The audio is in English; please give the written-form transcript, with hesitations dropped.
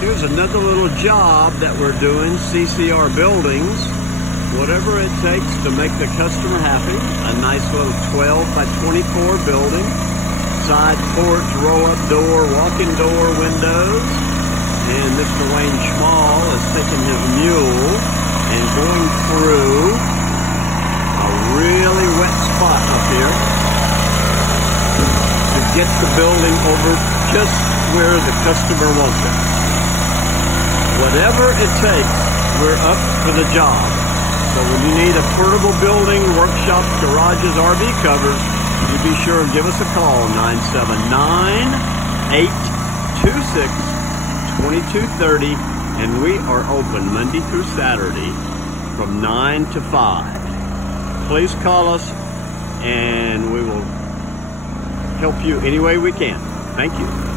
Here's another little job that we're doing, CCR buildings. Whatever it takes to make the customer happy. A nice little 12 by 24 building. Side porch, roll-up door, walk-in door windows. And Mr. Wayne Schmall is taking his mule and going through a really wet spot up here to get the building over just where the customer wants it. Whatever it takes, we're up for the job. So when you need a portable building, workshops, garages, RV covers, you be sure and give us a call, 979-826-2230, and we are open Monday through Saturday from 9 to 5. Please call us and we will help you any way we can. Thank you.